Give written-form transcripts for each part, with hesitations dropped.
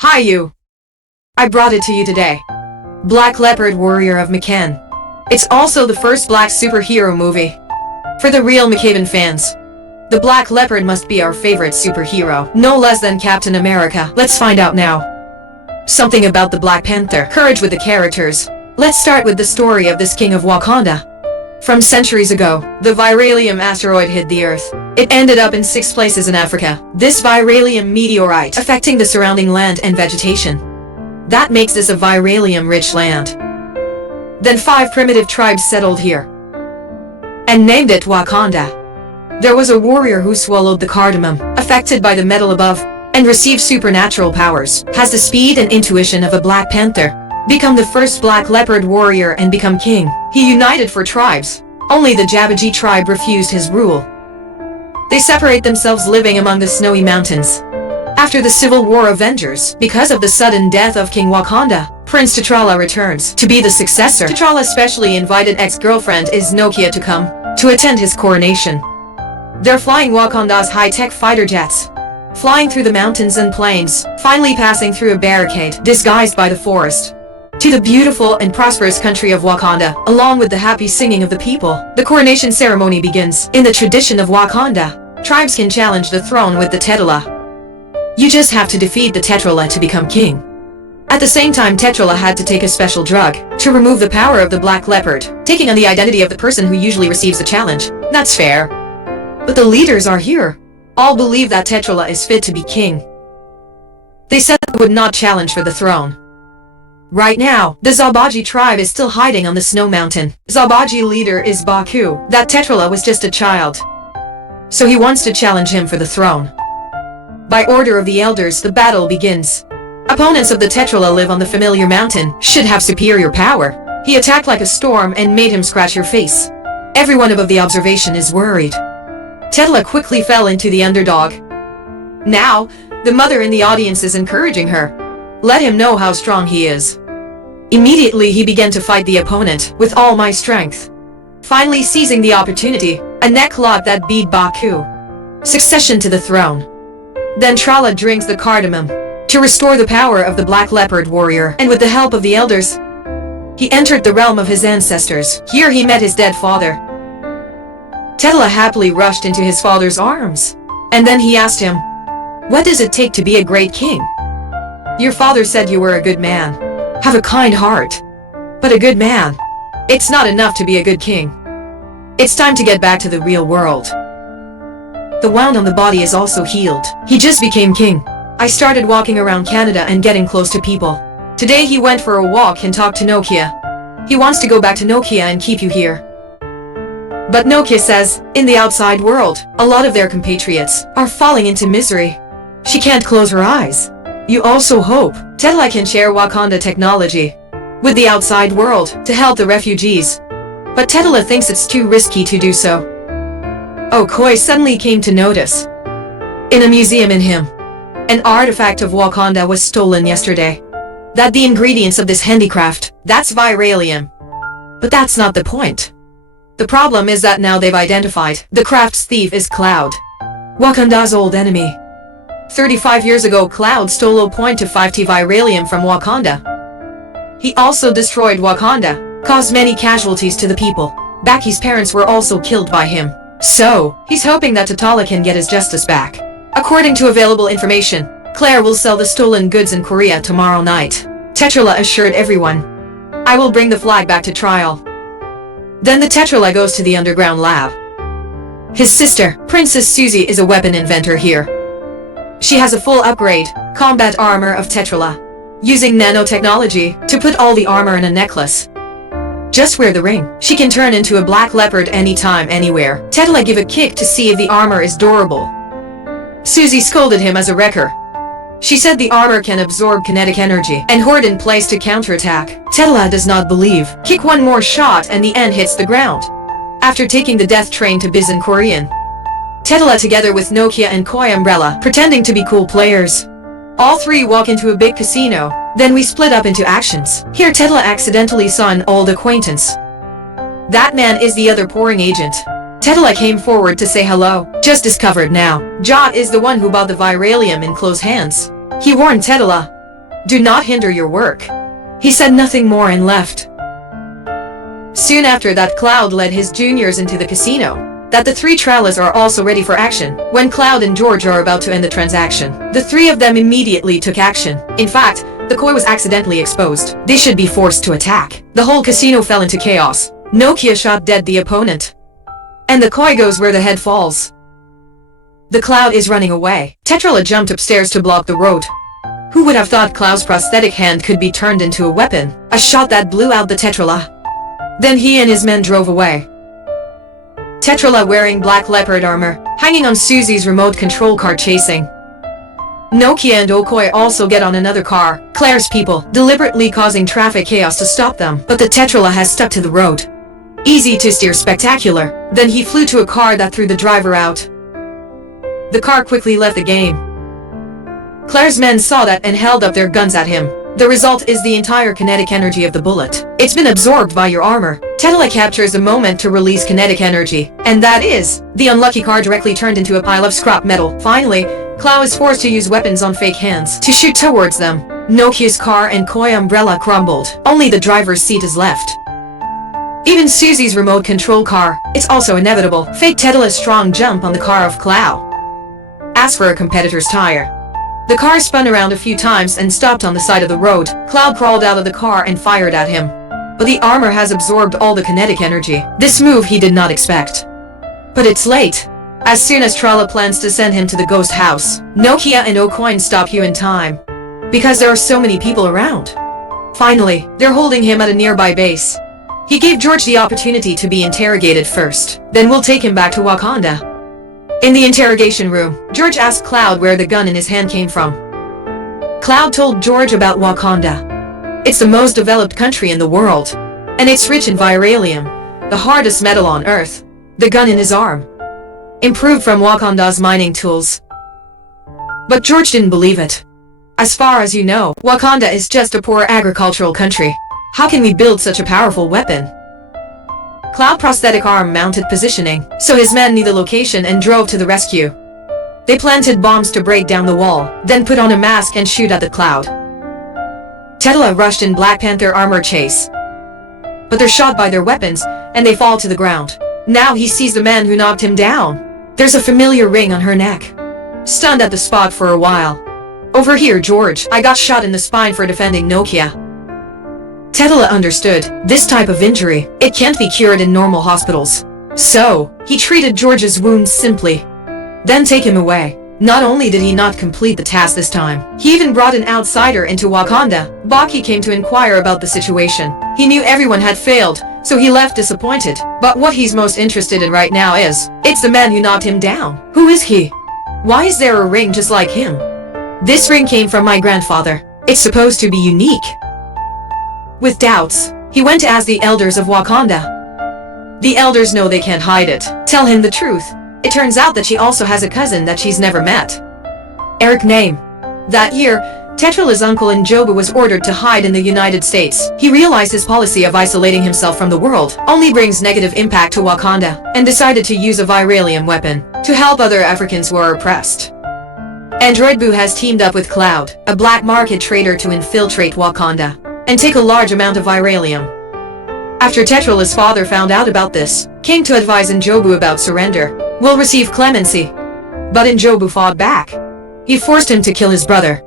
Hi you! I brought it to you today. Black Leopard Warrior of McCann. It's also the first black superhero movie. For the real McCaven fans, the Black Leopard must be our favorite superhero, no less than Captain America. Let's find out now. Something about the Black Panther. Courage with the characters. Let's start with the story of this king of Wakanda. From centuries ago, the Viralium asteroid hit the Earth. It ended up in 6 places in Africa. This Viralium meteorite affecting the surrounding land and vegetation. That makes this a Viralium-rich land. Then 5 primitive tribes settled here and named it Wakanda. There was a warrior who swallowed the cardamom, affected by the metal above, and received supernatural powers, has the speed and intuition of a Black Panther, become the first Black Leopard warrior and become king. He united 4 tribes. Only the Jabaji tribe refused his rule. They separate themselves living among the snowy mountains. After the Civil War Avengers, because of the sudden death of King Wakanda, Prince T'Challa returns to be the successor. T'Challa specially invited ex-girlfriend is Nokia to come to attend his coronation. They're flying Wakanda's high-tech fighter jets, flying through the mountains and plains, finally passing through a barricade disguised by the forest, to the beautiful and prosperous country of Wakanda, along with the happy singing of the people. The coronation ceremony begins. In the tradition of Wakanda, tribes can challenge the throne with the T'Challa. You just have to defeat the T'Challa to become king. At the same time, T'Challa had to take a special drug to remove the power of the Black Leopard, taking on the identity of the person who usually receives the challenge. That's fair. But the leaders are here. All believe that T'Challa is fit to be king. They said they would not challenge for the throne. Right now, the Zabaji tribe is still hiding on the snow mountain. Zabaji leader is Baku. That T'Challa was just a child, so he wants to challenge him for the throne. By order of the elders, the battle begins. Opponents of the T'Challa live on the familiar mountain, should have superior power. He attacked like a storm and made him scratch your face. Everyone above the observation is worried. T'Challa quickly fell into the underdog. Now, the mother in the audience is encouraging her. Let him know how strong he is. Immediately he began to fight the opponent with all my strength. Finally seizing the opportunity, a neck lock that beat Baku. Succession to the throne. Then T'Challa drinks the cardamom to restore the power of the Black Leopard warrior, and with the help of the elders, he entered the realm of his ancestors. Here he met his dead father. T'Challa happily rushed into his father's arms, and then he asked him, "What does it take to be a great king? Your father said you were a good man, have a kind heart, but a good man. It's not enough to be a good king. It's time to get back to the real world." The wound on the body is also healed. He just became king. I started walking around Canada and getting close to people. Today he went for a walk and talked to Nokia. He wants to go back to Nokia and keep you here. But Nokia says, in the outside world, a lot of their compatriots are falling into misery. She can't close her eyes. You also hope T'Challa can share Wakanda technology with the outside world to help the refugees. But T'Challa thinks it's too risky to do so. Okoye suddenly came to notice. In a museum in him, an artifact of Wakanda was stolen yesterday. That the ingredients of this handicraft, that's Viralium. But that's not the point. The problem is that now they've identified the craft's thief is Cloud, Wakanda's old enemy. 35 years ago, Cloud stole 0.25T Viralium from Wakanda. He also destroyed Wakanda, caused many casualties to the people. Baki's parents were also killed by him. So, he's hoping that T'Challa can get his justice back. According to available information, Claire will sell the stolen goods in Korea tomorrow night. T'Challa assured everyone, "I will bring the flag back to trial." Then the T'Challa goes to the underground lab. His sister, Princess Susie, is a weapon inventor here. She has a full upgrade, combat armor of T'Challa, using nanotechnology to put all the armor in a necklace. Just wear the ring. She can turn into a Black Leopard anytime, anywhere. T'Challa give a kick to see if the armor is durable. Susie scolded him as a wrecker. She said the armor can absorb kinetic energy and hoard in place to counterattack. T'Challa does not believe. Kick one more shot and the end hits the ground. After taking the death train to Biz in Korean, T'Challa together with Nokia and Koi Umbrella, pretending to be cool players. All 3 walk into a big casino. Then we split up into actions. Here T'Challa accidentally saw an old acquaintance. That man is the other pouring agent. T'Challa came forward to say hello. Just discovered now. Jot is the one who bought the Viralium in close hands. He warned T'Challa, Do not hinder your work." He said nothing more and left. Soon after that, Cloud led his juniors into the casino. That the three Trellas are also ready for action. When Cloud and George are about to end the transaction, the three of them immediately took action. In fact, the koi was accidentally exposed. They should be forced to attack. The whole casino fell into chaos. Nokia shot dead the opponent. And the koi goes where the head falls. The Cloud is running away. Tetrala jumped upstairs to block the road. Who would have thought Cloud's prosthetic hand could be turned into a weapon? A shot that blew out the Tetrala. Then he and his men drove away. Tetrala wearing black leopard armor, hanging on Susie's remote control car chasing. Nokia and Okoi also get on another car, Claire's people, deliberately causing traffic chaos to stop them, but the Tetrala has stuck to the road. Easy to steer, spectacular. Then he flew to a car that threw the driver out. The car quickly left the game. Claire's men saw that and held up their guns at him. The result is the entire kinetic energy of the bullet. It's been absorbed by your armor. Tetrala captures a moment to release kinetic energy, and that is, the unlucky car directly turned into a pile of scrap metal. Finally, Cloud is forced to use weapons on fake hands to shoot towards them. Nokia's car and koi umbrella crumbled. Only the driver's seat is left. Even Susie's remote control car, it's also inevitable. Fake Tetrala's strong jump on the car of Cloud. As for a competitor's tire, the car spun around a few times and stopped on the side of the road. Cloud crawled out of the car and fired at him. But the armor has absorbed all the kinetic energy. This move he did not expect. But it's late. As soon as Trella plans to send him to the ghost house, Nokia and O'Coin stop you in time. Because there are so many people around. Finally, they're holding him at a nearby base. He gave George the opportunity to be interrogated first. Then we'll take him back to Wakanda. In the interrogation room, George asked Cloud where the gun in his hand came from. Cloud told George about Wakanda. It's the most developed country in the world, and it's rich in viralium, the hardest metal on Earth. The gun in his arm, improved from Wakanda's mining tools. But George didn't believe it. As far as you know, Wakanda is just a poor agricultural country. How can we build such a powerful weapon? Cloud prosthetic arm mounted positioning, so his men knew the location and drove to the rescue. They planted bombs to break down the wall, then put on a mask and shoot at the Cloud. Tetrala rushed in Black Panther armor chase. But they're shot by their weapons, and they fall to the ground. Now he sees the man who knocked him down. There's a familiar ring on her neck. Stunned at the spot for a while. Over here, George. I got shot in the spine for defending Nokia. Tetrala understood. This type of injury, it can't be cured in normal hospitals. So, he treated George's wounds simply. Then take him away. Not only did he not complete the task this time, he even brought an outsider into Wakanda. Baki came to inquire about the situation. He knew everyone had failed, so he left disappointed. But what he's most interested in right now is, it's the man who knocked him down. Who is he? Why is there a ring just like him? This ring came from my grandfather. It's supposed to be unique. With doubts, he went to ask the elders of Wakanda. The elders know they can't hide it. Tell him the truth. It turns out that she also has a cousin that she's never met. Eric name. That year, Tetrala's uncle Njobu was ordered to hide in the United States. He realized his policy of isolating himself from the world only brings negative impact to Wakanda, and decided to use a viralium weapon to help other Africans who are oppressed. Android Boo has teamed up with Cloud, a black market trader, to infiltrate Wakanda and take a large amount of viralium. After Tetrala's father found out about this, came to advise Njobu about surrender, will receive clemency. But Njobu fought back. He forced him to kill his brother,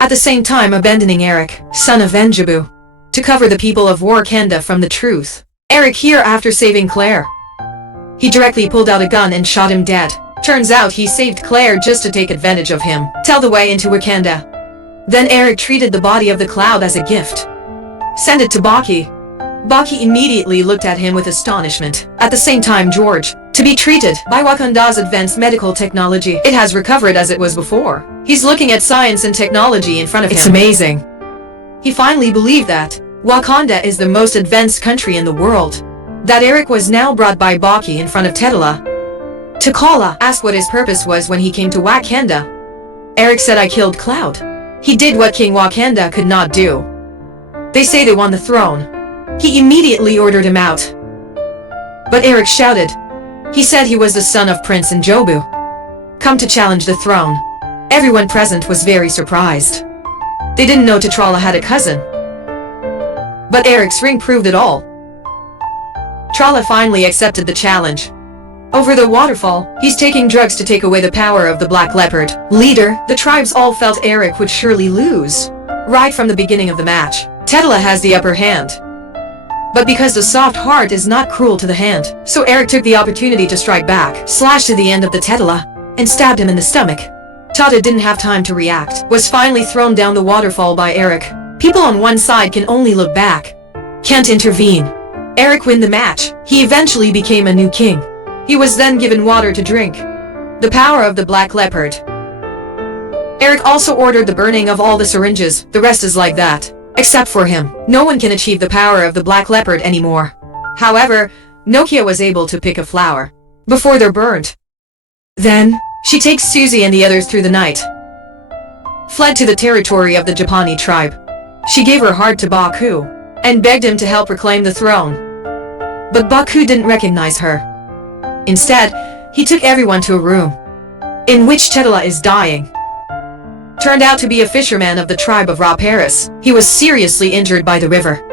at the same time abandoning Eric, son of Njobu, to cover the people of Wakanda from the truth. Eric here after saving Claire. He directly pulled out a gun and shot him dead. Turns out he saved Claire just to take advantage of him, tell the way into Wakanda. Then Eric treated the body of the Cloud as a gift. Send it to Baki. Baki immediately looked at him with astonishment. At the same time, George, to be treated by Wakanda's advanced medical technology. It has recovered as it was before. He's looking at science and technology in front of him. It's amazing. He finally believed that Wakanda is the most advanced country in the world. That Eric was now brought by Baki in front of Tetrala. T'Challa asked what his purpose was when he came to Wakanda. Eric said, I killed Cloud. He did what King Wakanda could not do. They say they won the throne. He immediately ordered him out. But Eric shouted. He said he was the son of Prince Njobu, come to challenge the throne. Everyone present was very surprised. They didn't know T'Challa had a cousin. But Eric's ring proved it all. T'Challa finally accepted the challenge. Over the waterfall, he's taking drugs to take away the power of the Black Leopard. Leader, the tribes all felt Eric would surely lose. Right from the beginning of the match, T'Challa has the upper hand. But because the soft heart is not cruel to the hand, so Eric took the opportunity to strike back, slashed to the end of the T'Challa, and stabbed him in the stomach. T'Challa didn't have time to react, was finally thrown down the waterfall by Eric. People on one side can only look back, can't intervene. Eric won the match. He eventually became a new king. He was then given water to drink. The power of the Black Leopard. Eric also ordered the burning of all the syringes. The rest is like that. Except for him. No one can achieve the power of the Black Leopard anymore. However, Nokia was able to pick a flower before they're burnt. Then, she takes Susie and the others through the night. Fled to the territory of the Japani tribe. She gave her heart to Baku and begged him to help reclaim the throne. But Baku didn't recognize her. Instead, he took everyone to a room in which T'Challa is dying. Turned out to be a fisherman of the tribe of Ra Paris. He was seriously injured by the river.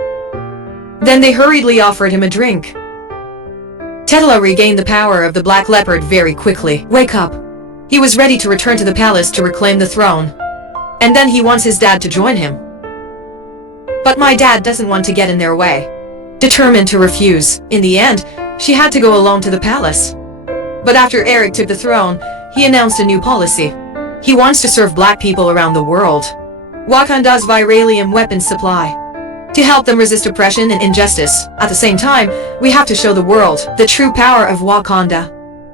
Then they hurriedly offered him a drink. T'Challa regained the power of the Black Leopard very quickly. Wake up. He was ready to return to the palace to reclaim the throne. And then he wants his dad to join him. But my dad doesn't want to get in their way. Determined to refuse. In the end, she had to go alone to the palace. But after Eric took the throne, he announced a new policy. He wants to serve black people around the world. Wakanda's viralium weapons supply. To help them resist oppression and injustice. At the same time, we have to show the world the true power of Wakanda.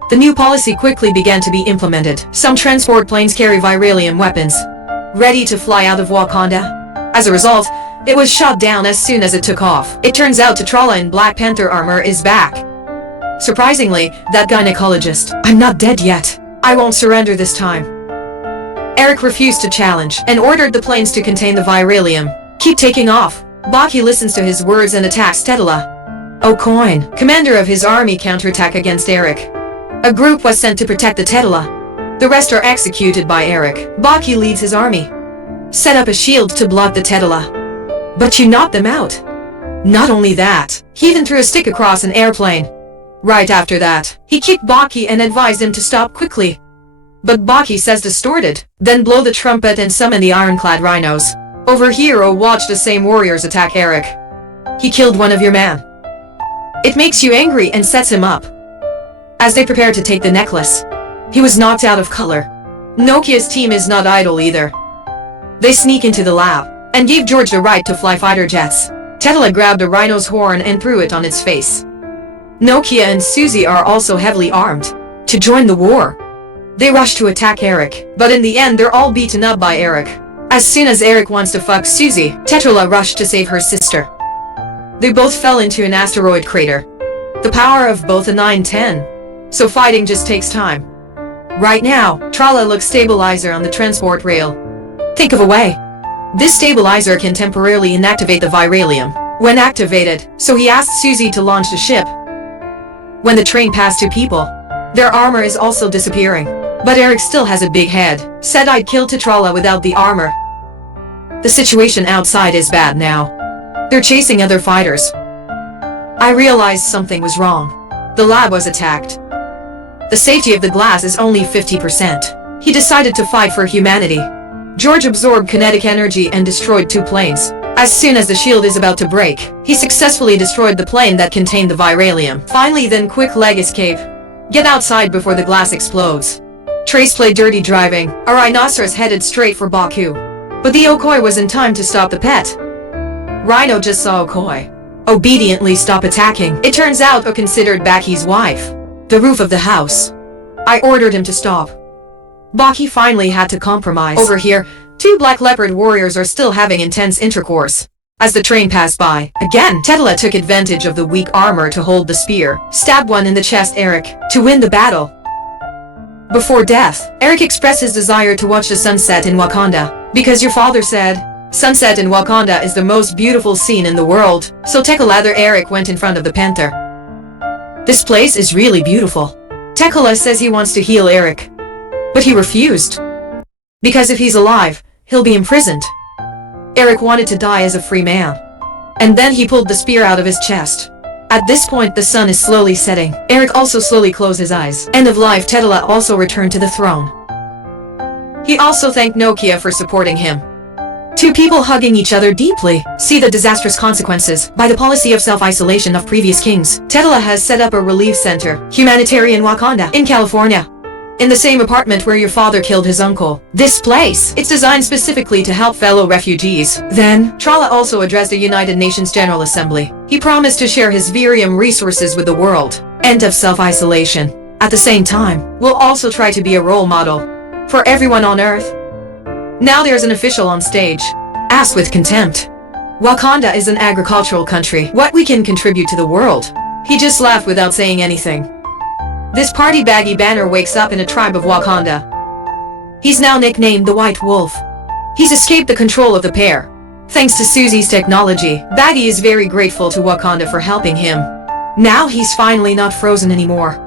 The new policy quickly began to be implemented. Some transport planes carry viralium weapons, ready to fly out of Wakanda. As a result, it was shot down as soon as it took off. It turns out T'Challa in Black Panther armor is back. Surprisingly, that gynecologist, I'm not dead yet. I won't surrender this time. Eric refused to challenge and ordered the planes to contain the viralium. Keep taking off. Baki listens to his words and attacks T'Challa. Okoye, commander of his army, counterattack against Eric. A group was sent to protect the T'Challa. The rest are executed by Eric. Baki leads his army. Set up a shield to block the T'Challa. But you knocked them out. Not only that, he even threw a stick across an airplane. Right after that, he kicked Baki and advised him to stop quickly. But Baki says distorted, then blow the trumpet and summon the ironclad rhinos. Over here, watch the same warriors attack Eric. He killed one of your men. It makes you angry and sets him up. As they prepare to take the necklace, he was knocked out of color. Nokia's team is not idle either. They sneak into the lab and gave George the right to fly fighter jets. T'Challa grabbed a rhino's horn and threw it on its face. Nokia and Susie are also heavily armed to join the war. They rush to attack Eric, but in the end they're all beaten up by Eric. As soon as Eric wants to fuck Susie, T'Challa rushed to save her sister. They both fell into an asteroid crater. The power of both a 9-10. So fighting just takes time. Right now, T'Challa looks stabilizer on the transport rail. Think of a way. This stabilizer can temporarily inactivate the viralium when activated, so he asked Susie to launch the ship. When the train passed two people, their armor is also disappearing. But Eric still has a big head. Said I'd kill T'Challa without the armor. The situation outside is bad now. They're chasing other fighters. I realized something was wrong. The lab was attacked. The safety of the glass is only 50%. He decided to fight for humanity. George absorbed kinetic energy and destroyed two planes. As soon as the shield is about to break, he successfully destroyed the plane that contained the viralium. Finally, then quick leg escape. Get outside before the glass explodes. Trace played dirty driving. A rhinoceros headed straight for Baku. But the Okoye was in time to stop the pet. Rhino just saw Okoye obediently stop attacking. It turns out O considered Baki's wife. The roof of the house. I ordered him to stop. Baki finally had to compromise. Over here, two Black Leopard warriors are still having intense intercourse. As the train passed by, again, T'Challa took advantage of the weak armor to hold the spear, stabbed one in the chest Eric, to win the battle. Before death, Eric expressed his desire to watch the sunset in Wakanda, because your father said, sunset in Wakanda is the most beautiful scene in the world, so T'Challa Eric went in front of the Panther. This place is really beautiful. T'Challa says he wants to heal Eric. But he refused. Because if he's alive, he'll be imprisoned. Eric wanted to die as a free man. And then he pulled the spear out of his chest. At this point, the sun is slowly setting. Eric also slowly closed his eyes. End of life. Tedela also returned to the throne. He also thanked Nokia for supporting him. Two people hugging each other deeply. See the disastrous consequences. By the policy of self-isolation of previous kings, Tedela has set up a relief center, humanitarian Wakanda, in California. In the same apartment where your father killed his uncle. This place, it's designed specifically to help fellow refugees. Then, Trala also addressed the United Nations General Assembly. He promised to share his Virium resources with the world. End of self-isolation. At the same time, we'll also try to be a role model for everyone on Earth. Now there's an official on stage. Asked with contempt. Wakanda is an agricultural country. What we can contribute to the world? He just laughed without saying anything. This party baggy banner wakes up in a tribe of Wakanda. He's now nicknamed the White Wolf. He's escaped the control of the pair. Thanks to Susie's technology, Baggy is very grateful to Wakanda for helping him. Now he's finally not frozen anymore.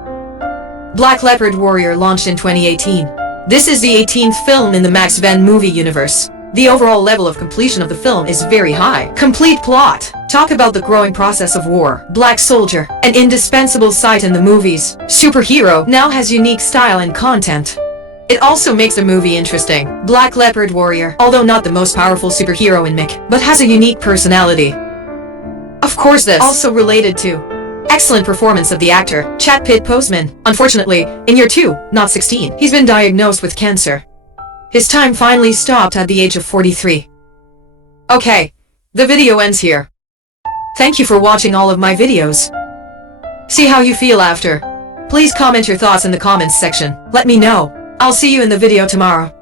Black Leopard Warrior launched in 2018. This is the 18th film in the Max Van movie universe. The overall level of completion of the film is very high. Complete plot. Talk about the growing process of war. Black Soldier, an indispensable sight in the movies. Superhero now has unique style and content. It also makes the movie interesting. Black Leopard Warrior, although not the most powerful superhero in MIC, but has a unique personality. Of course, this also related to excellent performance of the actor, Chad Pitt Postman. Unfortunately, in year 2, not 16, he's been diagnosed with cancer. His time finally stopped at the age of 43. Okay, the video ends here. Thank you for watching all of my videos. See how you feel after. Please comment your thoughts in the comments section. Let me know. I'll see you in the video tomorrow.